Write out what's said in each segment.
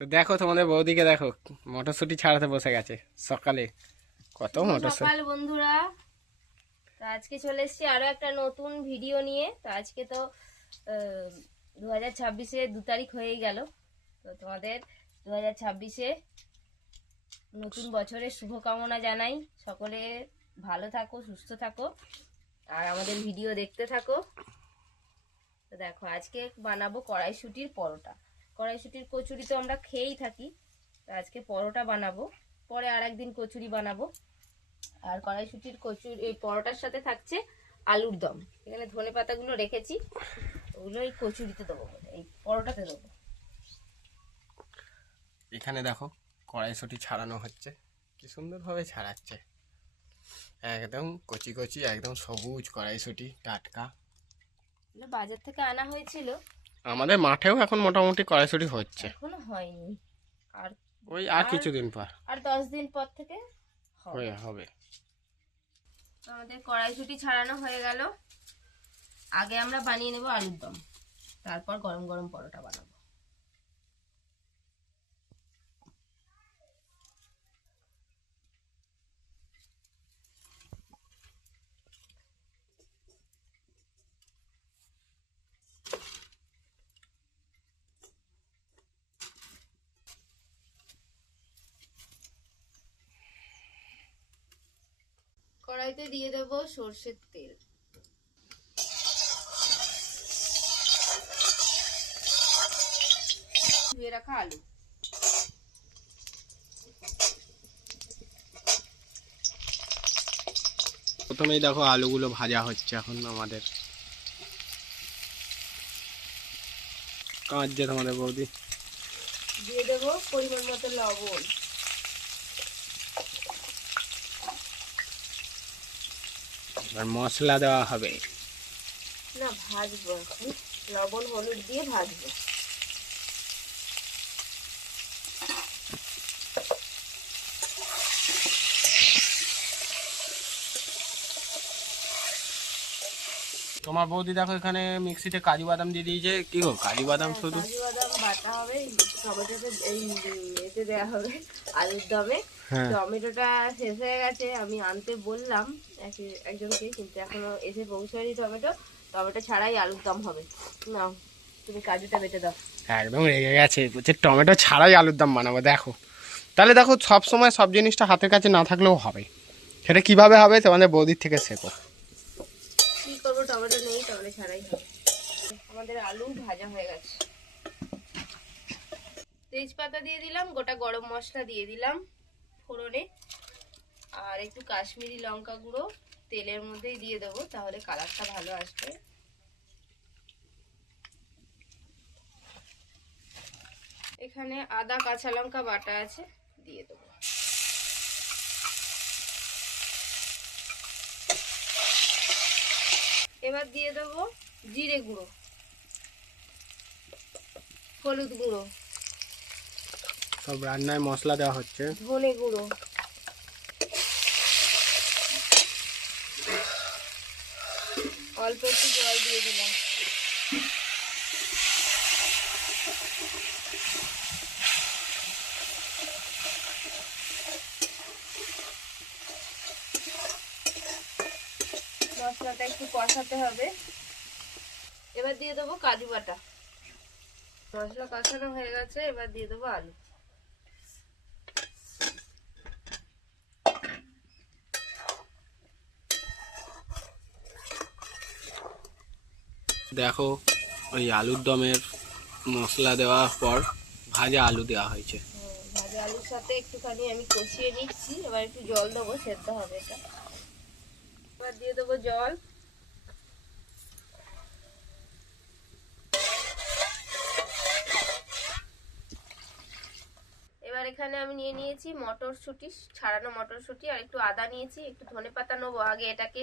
তো দেখো তোমাদের বৌদিকে দেখো, মটরশুঁটি ছাড়াতে বসে গেছে সকালে। কত শুভ মটরশুঁটি! সকাল বন্ধুরা। তো আজকে চলে এসেছি আরো একটা নতুন ভিডিও নিয়ে। তো আজকে তো 2026-এ 2 তারিখ হয়েই গেল। তো তোমাদের 2026-এ নতুন বছরের শুভকামনা জানাই। সকলে ভালো থাকো, সুস্থ থাকো, আর আমাদের ভিডিও দেখতে থাকো। তো দেখো আজকে বানাবো কড়াইশুঁটির পরোটা। কড়াইশুঁটির কচুরি তো আমরা খেয়েই থাকি, তো আজকে পরোটা বানাবো। পরে আর একদিন কচুরি বানাবো। আর কড়াইশুটির কচুর এই পরোটার সাথে থাকছে আলুর দম। এখানে ধনে পাতাগুলো রেখেছি, ওগুলো এই কচুরিতে দেবো, এই পরোটাতে দেবো। এখানে দেখো কড়াইশুঁটি ছাড়ানো হচ্ছে, কি সুন্দরভাবে ছাড়াচ্ছে। একদম কচি কচি, একদম সবুজ কড়াইশুঁটি, টাটকা। এগুলো বাজার থেকে আনা হয়েছিল। আমাদের মাঠেও এখন মোটামুটি কড়াইশুঁটি হচ্ছে। এখনো হয়নি, আর ওই আর কিছুদিন পর আর 10 দিন পর থেকে হয়ে হবে। তো আমাদের কড়াইশুঁটি ছাড়ানো হয়ে গেল। আগে আমরা বানিয়ে নেব আলুর দম, তারপর গরম গরম পরোটা বানাবো। কড়াইতে দিয়ে দেব সর্ষের তেল। ধুয়ে রাখা আলু। প্রথমেই দেখো আলুগুলো ভাজা হচ্ছে এখন আমাদের কাঁচছে তোমাদের বৌদি। দিয়ে দেব পরিমাণ মতো লবণ। আর মশলা দেওয়া হবে। না, ভাজবো এখন, লবণ হলুদ দিয়ে ভাজবো। তোমার বৌদি দেখো এখানে মিক্সিতে কাজু বাদাম দিয়ে দিয়েছে। কি গো, কাজু বাদাম শুধু? কাজু বাদাম বাটা হবে, টমেটোতে এই এতে দেওয়া হবে আলুর দমে। হ্যাঁ, টমেটোটা শেষ হয়ে গেছে, আমি আনতে বললাম একজনকে, কিন্তু এখনো এসে পৌঁছায়নি। টমেটো ছাড়াই আলুর দম হবে। নাও, তুমি কাজুটা বেটে দাও। একদম রেগে গেছে, বলছে টমেটো ছাড়াই আলুর দম বানাবো। দেখো তাহলে দেখো, সব সময় সব জিনিসটা হাতের কাছে না থাকলেও হবে। সেটা কিভাবে হবে তোমাদের বৌদির থেকে শেখো। কি করবো, টমেটো নেই, টমেটো ছাড়াই হবে। আমাদের আলু ভাজা হয়ে গেছে। তেজপাতা দিয়ে দিলাম, গোটা গরম মশলা দিয়ে দিলাম ফোড়নে, আর একটু কাশ্মীরি লঙ্কা গুঁড়ো তেলের মধ্যেই দিয়ে দেবো, তাহলে কালারটা ভালো আসবে। এখানে আদা কাঁচা লঙ্কা বাটা আছে, দিয়ে দেবো। এবার দিয়ে দেবো জিরে গুঁড়ো, হলুদ গুঁড়ো, সব রান্নায় মশলা দেওয়া হচ্ছে। ধনে গুঁড়ো, অল্প একটু জল দিয়ে দিলাম। মশলাটা একটু কষাতে হবে। এবার দিয়ে দেবো কাজু বাটা। মশলা কষানো হয়ে গেছে, এবার দিয়ে দেবো আলু। দেখো ওই আলুর দমের মশলা দেওয়ার পর ভাজা আলু দেওয়া হয়েছে। ভাজা আলুর সাথে একটুখানি আমি কষিয়ে নিচ্ছি। এবার একটু জল দেবো, সেদ্ধ হবে এটা। এবার দিয়ে দেবো জল। এবার এখানে আমি নিয়ে নিয়েছি মটরশুঁটি, ছাড়ানো মটরশুঁটি, আর একটু আদা নিয়েছি, একটু ধনেপাতা নেবো। আগে এটাকে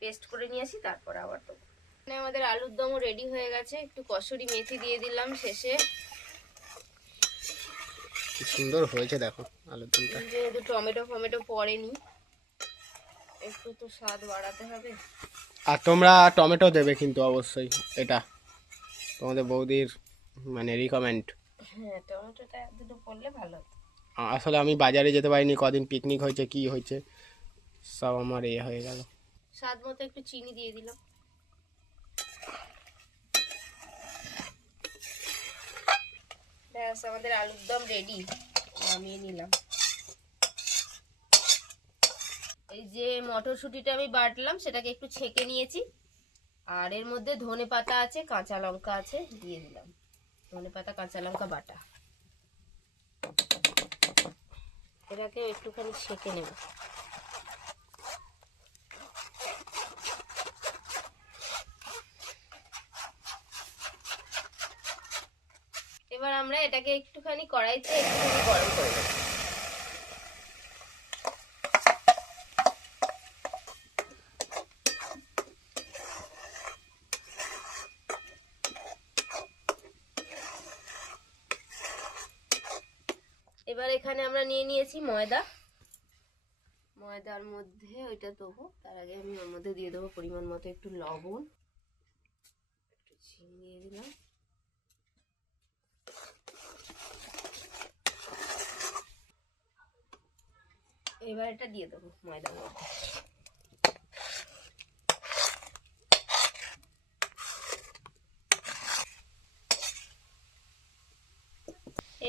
পেস্ট করে নিয়ে আসি, তারপর আবার দেবো। এখানে আমাদের আলুর দমও রেডি হয়ে গেছে। একটু কসুরি মেথি দিয়ে দিলাম শেষে। কি সুন্দর হয়েছে দেখো আলুর দমটা। যেহেতু টমেটো ফমেটো পড়েনি, একটু তো স্বাদ বাড়াতে হবে। আর তোমরা টমেটো দেবে কিন্তু অবশ্যই, এটা তোমাদের বৌদির মানে রিকমেন্ড। হ্যাঁ, টমেটোটা দুটো পড়লে ভালো হতো। আসলে আমি বাজারে যেতে পারিনি, কদিন পিকনিক হয়েছে কি হয়েছে সব আমার হয়ে গেল। স্বাদ মতো একটু চিনি দিয়ে দিলাম। ব্যাস, আমাদের আলুর দম রেডি, নামিয়ে নিলাম। এই যে মটরশুঁটিটা আমি বাটলাম সেটাকে একটু ছেঁকে নিয়েছি, আর এর মধ্যে ধনে পাতা আছে, কাঁচা লঙ্কা আছে, দিয়ে দিলাম। ধনে পাতা কাঁচা লঙ্কা বাটা, এটাকে একটুখানি ছেঁকে নেব। এবার আমরা এটাকে একটুখানি কড়াইতে একটুখানি গরম করে দেবো। এবার এখানে আমরা নিয়ে নিয়েছি ময়দা, ময়দার মধ্যে ওইটা দেবো। তার আগে আমি ওর মধ্যে দিয়ে দেবো পরিমাণ মতো একটু লবণ, একটু চিনি দিয়ে দিলাম। এবার এটা দিয়ে দেবো ময়দার মধ্যে।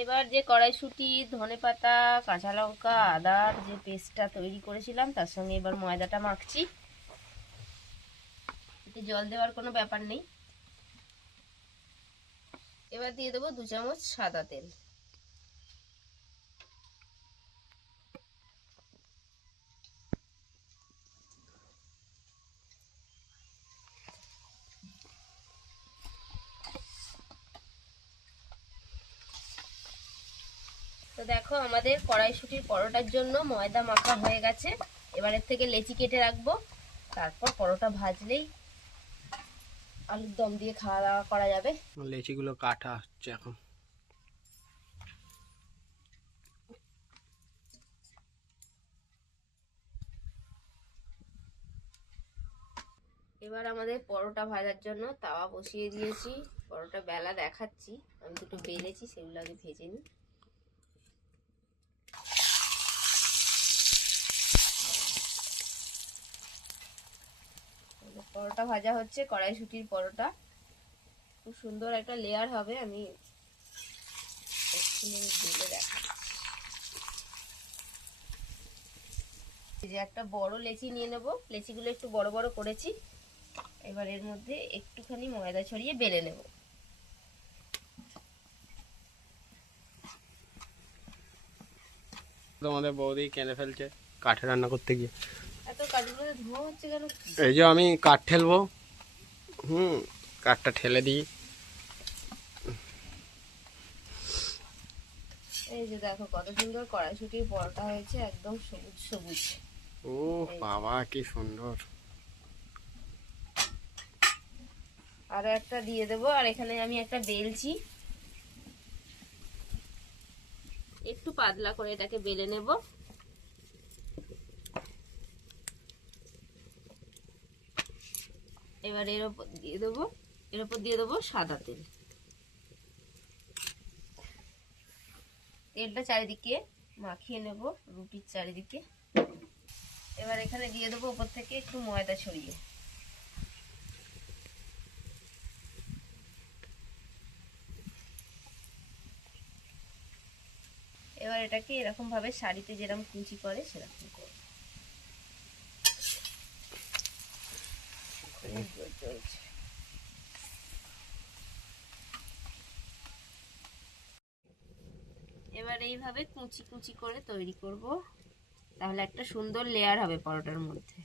এবার যে কড়াইশুঁটি, ধনেপাতা, কাঁচা লঙ্কা, আদার যে পেস্টটা তৈরি করেছিলাম তার সঙ্গে এবার ময়দাটা মাখছি। এতে জল দেওয়ার কোনো ব্যাপার নেই। এবার দিয়ে দেবো 2 চামচ সাদা তেল। তো দেখো, আমাদের কড়াইশুঁটির পরোটার জন্য ময়দা মাখা হয়ে গেছে। এবার এর থেকে লেচি কেটে রাখবো, তারপর পরোটা ভাজলেই আলুর দম দিয়ে খাওয়া দাওয়া করা যাবে। লেচিগুলো কাটা হচ্ছে এখন। এবার আমাদের পরোটা ভাজার জন্য তাওয়া বসিয়ে দিয়েছি। পরোটা বেলা দেখাচ্ছি, আমি দুটো বেলেছি, সেগুলো আগে ভেজে নিই। পরোটা ভাজা হচ্ছে, কড়াইশুঁটির পরোটা, খুব সুন্দর একটা লেয়ার হবে। আমি বেলে দেখাচ্ছি। এই যে একটা বড় লেচি নিয়ে নেব, লেচিগুলো একটু বড় বড় করেছি। এবার এর মধ্যে একটুখানি ময়দা ছড়িয়ে বেলে নেব। তোমাদের বৌদি কেঁদে ফেলছে কাঠে রান্না করতে গিয়ে। এত কাঠগুলো ধোঁয়া হচ্ছে কেন? এই যে আমি কাঠ ঠেলবো, কাঠটা ঠেলে দিই। এই যে দেখো কত সুন্দর কড়াইশুঁটির পরোটা হয়েছে, একদম সবুজ সবুজ। ও বাবা কি সুন্দর। আরো একটা দিয়ে দেবো, আর এখানে আমি একটা বেলছি, একটু পাতলা করে এটাকে বেলে নেব। এবার এর উপর দিয়ে দেবো সাদা তেল। তেলটা চারিদিকে মাখিয়ে নেব, রুটির চারিদিকে। এবার এখানে দিয়ে দেবো উপর থেকে একটু ময়দা ছড়িয়ে। এবার এটাকে এরকম ভাবে শাড়িতে যেরকম কুচি করে সেরকম করব। এবার এইভাবে কুচি কুচি করে তৈরি করব, তাহলে একটা সুন্দর লেয়ার হবে পরোটার মধ্যে।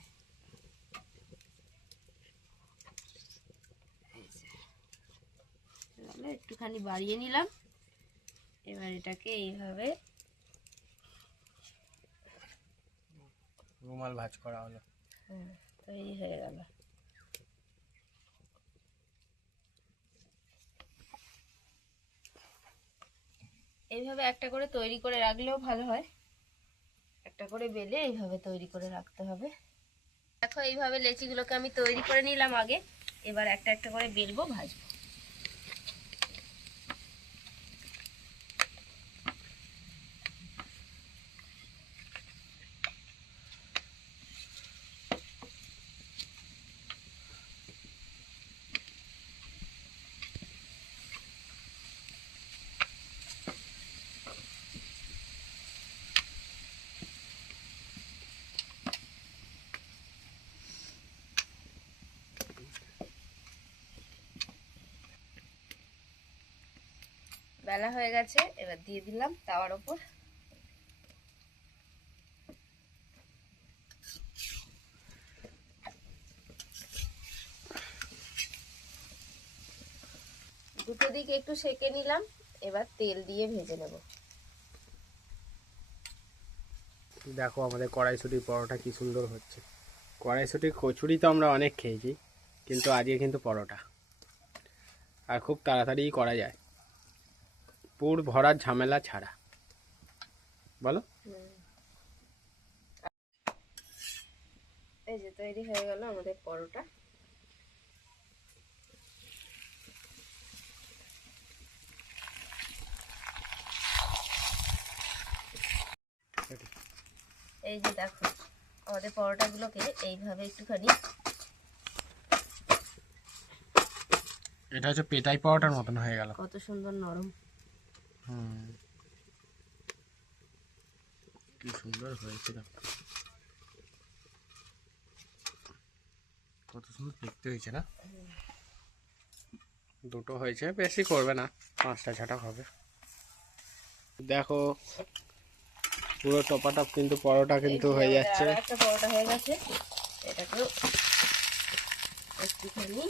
একটুখানি বাড়িয়ে নিলাম। এবার এটাকে এইভাবে রুমাল ভাঁজ করা হলো। তৈরি হয়ে গেল। এইভাবে একটা করে তৈরি করে রাখলেও ভালো হয়, একটা করে বেলে এইভাবে তৈরি করে রাখতে হবে। দেখো, এইভাবে লেচিগুলোকে আমি তৈরি করে নিলাম আগে। এবার একটা একটা করে বেলবো, ভাজবো। বেলা হয়ে গেছে, এবার দিয়ে দিলাম তাওয়ার ওপর। দুটো দিক একটু সেকে নিলাম, এবার তেল দিয়ে ভেজে নেব। দেখো আমাদের কড়াইশুটির পরোটা কি সুন্দর হচ্ছে। কড়াইশুটির কচুরি তো আমরা অনেক খেয়েছি, কিন্তু আজকে কিন্তু পরোটা, আর খুব তাড়াতাড়ি করা যায়, পুর ভরার ঝামেলা ছাড়া। বলো। এই যে তৈরি হয়ে গেল আমাদের পরোটা। এই যে দেখো আমাদের পরোটাগুলোকে এইভাবে একটুখানি, এটা হচ্ছে পেটাই পরোটার মতন হয়ে গেল। কত সুন্দর নরম। কি সুন্দর হয়েছে দেখো, কত সুন্দর দেখতে হয়েছে না। দুটো হয়েছে, বেশি করবে না, 5টা 6টা হবে। দেখো পুরো টপাটপ কিন্তু পরোটা কিন্তু হয়ে যাচ্ছে। আর একটা পরোটা হয়ে গেছে, এটাকেও একটুখানি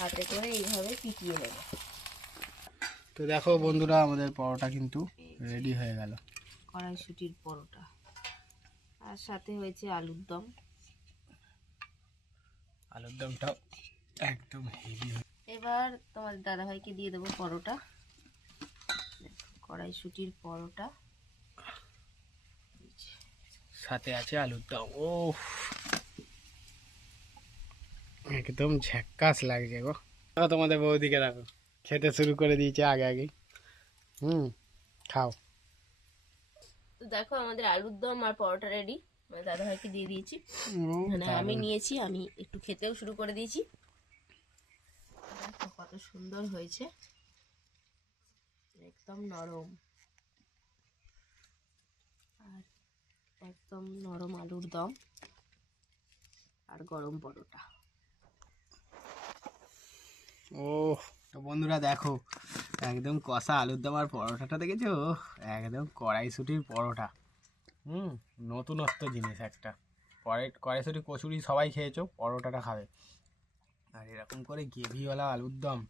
হাতে করে এইভাবে পিটিয়ে নেব। তো দেখো বন্ধুরা, আমাদের পরোটা কিন্তু রেডি হয়ে গেল। কড়াইশুটির পরোটা, আর সাথে হয়েছে আলুর দম। আলুর দমটাও একদম হেভি। এবার তোমাদের দাদাভাইকে দিয়ে দেবো পরোটা। কড়াইশুটির পরোটা, সাথে আছে আলুর দম। ও একদম ঝাক্কাস লাগছে গো। তোমাদের বৌদিকে দেখো খেতে শুরু করে দিয়েছে আগে আগে। খাও। তো দেখো আমাদের আলুর দম আর পরোটা রেডি। দাদাভাইকে দিয়ে দিয়েছি, মানে আমি নিয়েছি, আমি একটু খেতেও শুরু করে দিয়েছি। দেখো কত সুন্দর হয়েছে, একদম নরম, আর একদম নরম আলুর দম আর গরম পরোটা। ও তো বন্ধুরা দেখো, একদম কষা আলুর দম আর পরোটাটা দেখেছো, একদম কড়াইশুটির পরোটা। নতুনত্ব জিনিস একটা। কড়াইশুটি কচুরি সবাই খেয়েছো, পরোটাটা খাবে, আর এরকম করে গ্রেভিওয়ালা আলুর দম।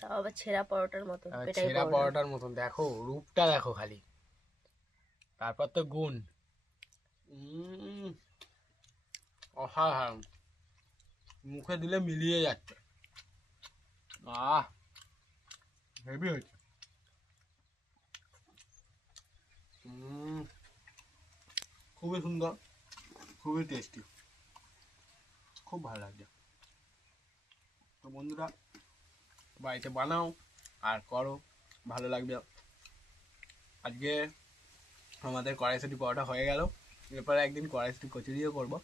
তাও আবার ছেঁড়া পরোটার মতো, ছেঁড়া পরোটার মতন। দেখো রূপটা দেখো খালি, তারপর তো গুণ। অসাধারণ, মুখে দিলে মিলিয়ে যাচ্ছে। হেভি হয়েছে। খুবই সুন্দর, খুবই টেস্টি, খুব ভালো লাগছে। তো বন্ধুরা বাড়িতে বানাও আর করো, ভালো লাগবে। আজকে আমাদের কড়াইশুটি পরোটা হয়ে গেল, এরপরে একদিন কড়াইশুটি কচুরিও করবো।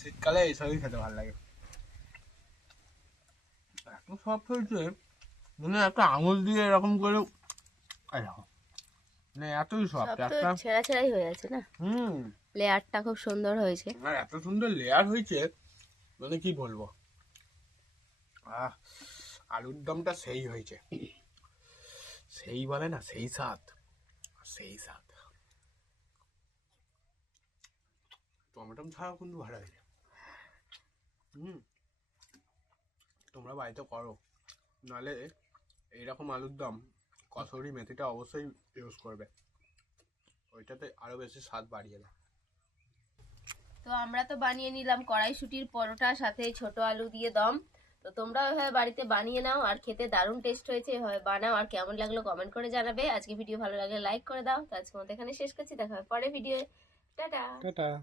শীতকালে এইসবই খেতে ভালো লাগে। এত সফট হয়েছে, মানে একটা আঙুল দিয়ে এরকম করে মানে এতই সফট, একটা ছেঁড়া ছেঁড়াই হয়ে আছে না। হুম লেয়ারটা খুব সুন্দর হয়েছে, আর এত সুন্দর লেয়ার হয়েছে, মানে কি বলবো। আলুর দমটা সেই হয়েছে, সেই বলে না, সেই স্বাদ, সেই স্বাদ। টমেটো ছাড়াও কিন্তু ভালো হয়েছে। তোমরা বাড়িতে করো, নাহলে এইরকম আলুর দম কসুরি মেথিটা অবশ্যই ইউজ করবে, ওইটাতে আরো বেশি স্বাদ বাড়িয়ে দেয়। তো আমরা তো বানিয়ে নিলাম কড়াইশুটির পরোটা, সাথে ছোট আলু দিয়ে দম। তো তোমরা ওইভাবে বাড়িতে বানিয়ে নাও, আর খেতে দারুণ টেস্ট হয়েছে। এভাবে বানাও, আর কেমন লাগলো কমেন্ট করে জানাবে। আজকে ভিডিও ভালো লাগলে লাইক করে দাও। তো আজকে মতো এখানে শেষ করছি, দেখা হবে পরের ভিডিও। টাটা। টাটা।